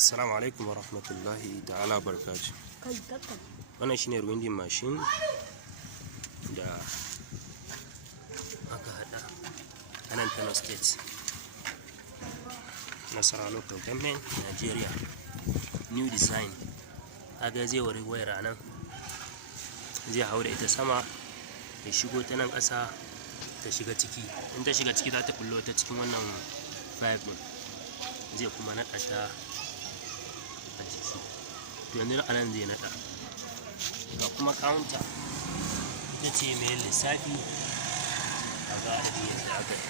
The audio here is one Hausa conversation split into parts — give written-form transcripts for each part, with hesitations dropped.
Assalamu alaikum wa rahmatullahi ta'ala barakatuh. Wannan shine winding machine da aka hada a nan Kano State, Nasarawa Local Government, Nigeria. New design. Kaga zai wari wayar nan, zai hau da ita sama, ya shigo ta nan ƙasa, ta shiga ciki. In ta shiga ciki za ta bullo ta cikin wannan pipe din, zai kuma naɗa ta a ciki. To yanzu a nan zai naɗa. Ga kuma counter ita ce mai lissafi a ga adadin yadda aka yi.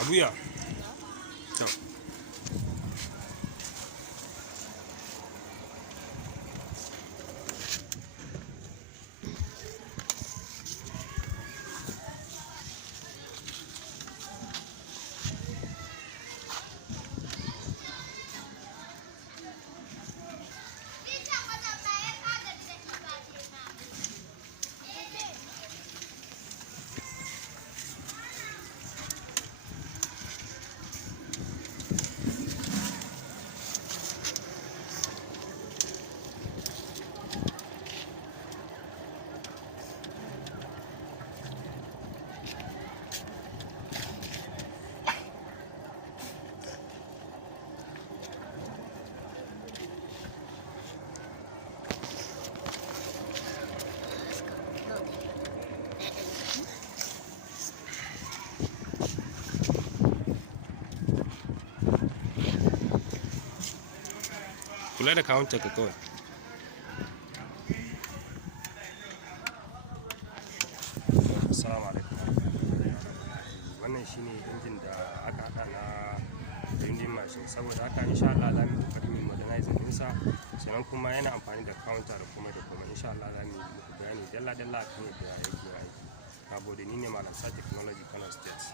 Abuya. To. Kula da counter ka kawai. Assalamu alaikum. Wannan shine injin da aka haɗa na winding machine, saboda haka insha Allah za mu yi ƙoƙarin modernizing ɗinsa, sannan kuma yana amfani da counter da kuma insha Allah za mu yi muku bayani dalla-dalla akan yadda yake aiki. Na gode, ni ne Malam Sa Technology Kano State.